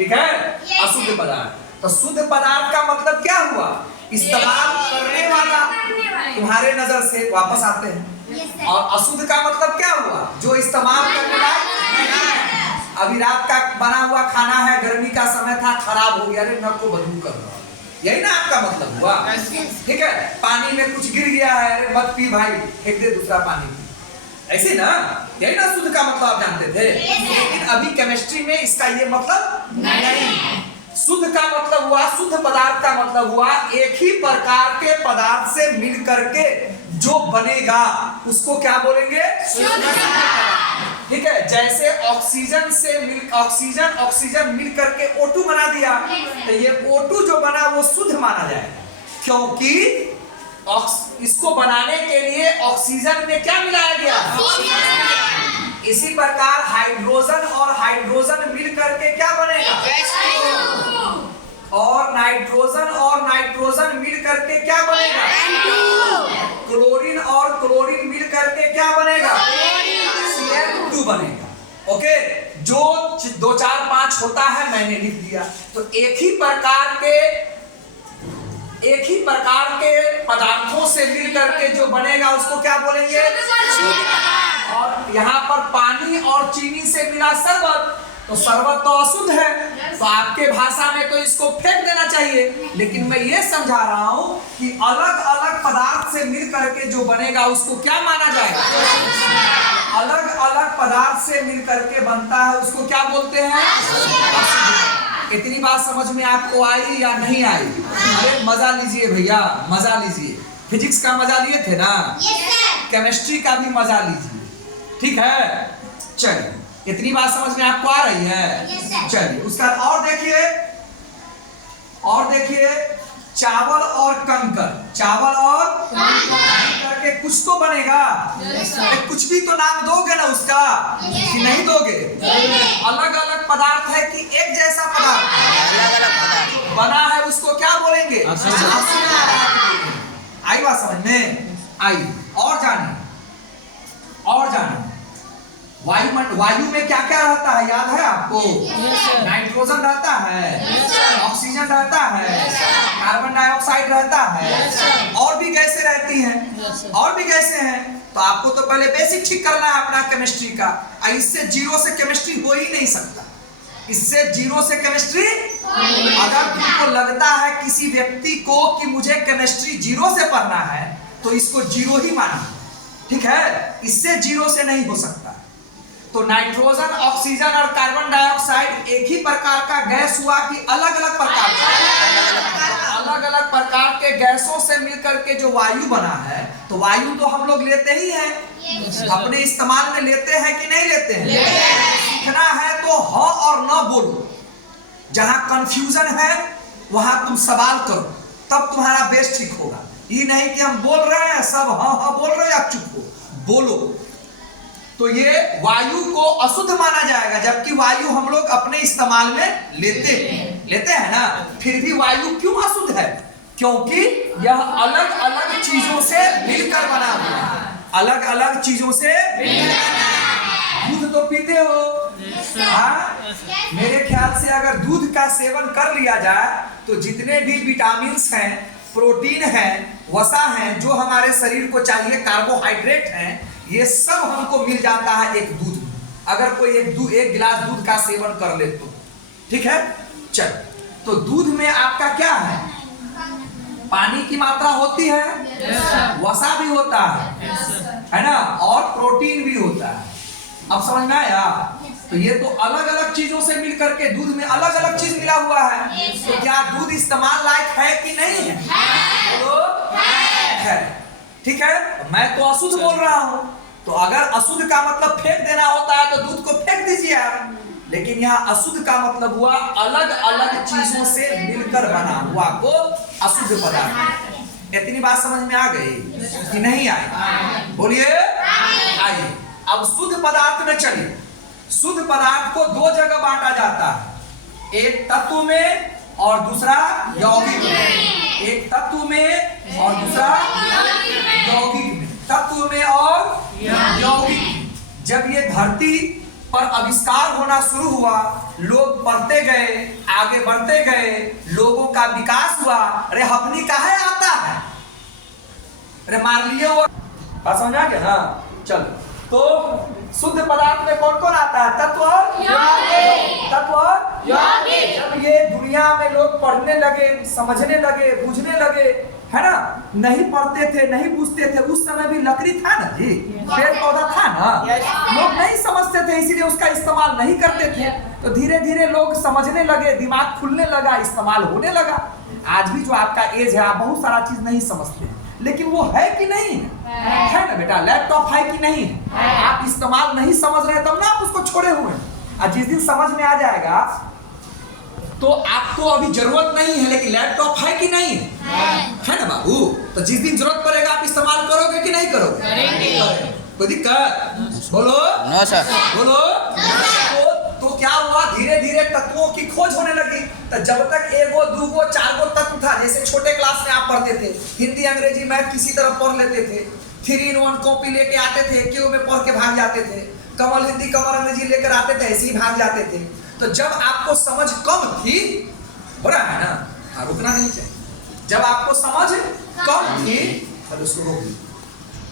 ठीक है, अशुद्ध पदार्थ। तो शुद्ध पदार्थ का मतलब क्या हुआ? इस्तेमाल करने वाला तुम्हारे नजर से, वापस आते हैं। और अशुद्ध का मतलब क्या हुआ? जो इस्तेमाल करने लायक नहीं है। अभी रात का बना हुआ खाना है, गर्मी का समय था, खराब हो गया, अरे नब को बदबू कर रहा, यही ना आपका मतलब हुआ। ठीक है, पानी में कुछ गिर गया है, अरे मत पी भाई, फेंक दे दूसरा पानी पी, ऐसे ना, यही ना शुद्ध का मतलब आप जानते थे। लेकिन अभी केमिस्ट्री में इसका ये मतलब नहीं। शुद्ध का मतलब हुआ, शुद्ध पदार्थ का मतलब हुआ एक ही प्रकार के पदार्थ से मिल करके जो बनेगा उसको क्या बोलेंगे? ठीक है, जैसे ऑक्सीजन मिल करके O2 बना दिया, तो ये O2 जो बना वो शुद्ध माना जाएगा, क्योंकि इसको बनाने के लिए ऑक्सीजन में क्या मिलाया गया? इसी प्रकार हाइड्रोजन और हाइड्रोजन मिल करके क्या बनेगा? और नाइट्रोजन मिल करके क्या बनेगा? क्लोरीन और क्लोरीन मिल करके क्या बनेगा? CN2 बनेगा। ओके, जो 2 4 5 होता है मैंने लिख दिया। तो एक ही प्रकार के पदार्थों से मिल करके जो बनेगा उसको क्या बोलेंगे? और यहाँ पर पानी और चीनी से मिला शरबत, तो शरबत तो अशुद्ध है, तो आपके भाषा में तो इसको फेंक देना चाहिए। लेकिन मैं ये समझा रहा हूँ कि अलग अलग पदार्थ से मिल करके जो बनेगा उसको क्या माना जाएगा? अलग अलग पदार्थ से मिल करके बनता है उसको क्या बोलते हैं? इतनी बात समझ में आपको आई या नहीं आई? अरे मजा लीजिए भैया, मजा लीजिए। फिजिक्स का मजा लिए थे ना, केमिस्ट्री का भी मजा लीजिए, ठीक है। चलिए, इतनी बात समझ में आपको आ रही है? चलिए, उसका और देखिए चावल और कंकर के कुछ तो बनेगा, कुछ भी तो नाम दोगे ना उसका, कि नहीं दोगे? अलग अलग पदार्थ है कि एक जैसा पदार्थ बना है उसको क्या बोलेंगे? आई बात समझ में? आई। और जानिए वायु में क्या क्या रहता है, याद है आपको? नाइट्रोजन रहता है, ऑक्सीजन रहता है, कार्बन डाइऑक्साइड रहता है, और भी गैसें रहती हैं, और भी गैसें हैं। तो आपको तो पहले बेसिक ठीक करना है अपना केमिस्ट्री का। इससे जीरो से केमिस्ट्री हो ही नहीं सकता, इससे जीरो से केमिस्ट्री। अगर तुमको लगता है किसी व्यक्ति को कि मुझे केमिस्ट्री जीरो से पढ़ना है, तो इसको जीरो ही माना, ठीक है? इससे जीरो से नहीं हो सकता। तो नाइट्रोजन, ऑक्सीजन और कार्बन डाइऑक्साइड एक ही प्रकार का गैस हुआ कि अलग अलग प्रकार के गैसों से मिलकर के जो वायु बना है? तो वायु तो हम लोग लेते ही हैं, अपने इस्तेमाल में लेते हैं कि नहीं लेते हैं? सीखना है तो ह और न बोलो, जहां कंफ्यूजन है वहां तुम सवाल करो, तब तुम्हारा बेस ठीक होगा। ये नहीं कि हम बोल रहे हैं सब हाँ बोल रहे हैं, आप चुप हो, बोलो। तो ये वायु को अशुद्ध माना जाएगा, जबकि वायु हम लोग अपने इस्तेमाल में लेते हैं ना। फिर भी वायु क्यों अशुद्ध है? क्योंकि यह अलग अलग चीजों से मिलकर बना हुआ है, अलग अलग चीजों से। दूध तो पीते हो, हाँ? मेरे ख्याल से अगर दूध का सेवन कर लिया जाए तो जितने भी विटामिन हैं, प्रोटीन है, वसा है, जो हमारे शरीर को चाहिए, कार्बोहाइड्रेट है, ये सब हमको मिल जाता है एक दूध में, अगर कोई एक गिलास दूध का सेवन कर ले तो, ठीक है। चल, तो दूध में आपका क्या है? पानी की मात्रा होती है, वसा भी होता है ना, और प्रोटीन भी होता है। अब समझ में आया? तो ये तो अलग अलग चीजों से मिलकर के दूध में अलग अलग चीज मिला हुआ है। तो क्या दूध इस्तेमाल लायक है कि नहीं है? है, ठीक है। मैं तो अशुद्ध बोल रहा हूँ, तो अगर अशुद्ध का मतलब फेंक देना होता है तो दूध को फेंक दीजिए आप। लेकिन यहाँ अशुद्ध का मतलब हुआ अलग अलग चीजों से मिलकर बना हुआ को अशुद्ध पदार्थ। इतनी बात समझ में आ गई कि नहीं आई? बोलिए, आई। अब शुद्ध पदार्थ में चलिए। शुद्ध पदार्थ को दो जगह बांटा जाता है, एक तत्व में और दूसरा यौगिक में। एक तत्व में और दूसरा यौगिक में। तत्व में और यौगिक। जब ये धरती पर आविष्कार होना शुरू हुआ, लोग पढ़ते गए, आगे बढ़ते गए, लोगों का विकास हुआ। अरे हपनी काहे आता है, अरे मार लिए वो बात समझ आ गया ना। चलो तो शुद्ध पदार्थ में कौन कौन आता है? तत्व और तत्व और जब ये दुनिया में लोग पढ़ने लगे, समझने लगे, बूझने लगे, है ना, नहीं पढ़ते थे, नहीं बूझते थे, उस समय भी लकड़ी था ना जी, पेड़ पौधा था ना, लोग नहीं समझते थे, इसीलिए उसका इस्तेमाल नहीं करते थे। तो धीरे धीरे लोग समझने लगे, दिमाग खुलने लगा, इस्तेमाल होने लगा। आज भी जो आपका एज है, आप बहुत सारा चीज नहीं समझते हैं, लेकिन वो है कि नहीं है ना बेटा? लैपटॉप है कि नहीं है? आप इस्तेमाल नहीं समझ रहे तब ना आप उसको छोड़े हुए हैं। और जिस दिन समझ में आ जाएगा तो आपको अभी जरूरत नहीं है, लेकिन लैपटॉप है कि नहीं है ना बाबू? तो जिस दिन जरूरत पड़ेगा आप इस्तेमाल करोगे कि नहीं करोगे? कोई दिक्कत? बोलो नो सर, बोलो। तो क्या हुआ, धीरे धीरे तत्वों की खोज होने लगी। तो जब तक एगो दूगो चारगो तत्व था, जैसे छोटे क्लास में आप पढ़ते थे, हिंदी अंग्रेजी मैथ किसी तरह पढ़ लेते थे, 3 in 1 कॉपी लेके आते थे, क्यों में पढ़ के भाग जाते थे, कमल हिंदी कमल अंग्रेजी लेकर आते थे, ऐसे ही भाग जाते थे। तो जब आपको समझ कम थी, हो रहा है ना, रुकना नहीं चाहिए, जब आपको समझ कम थी, उसको रोक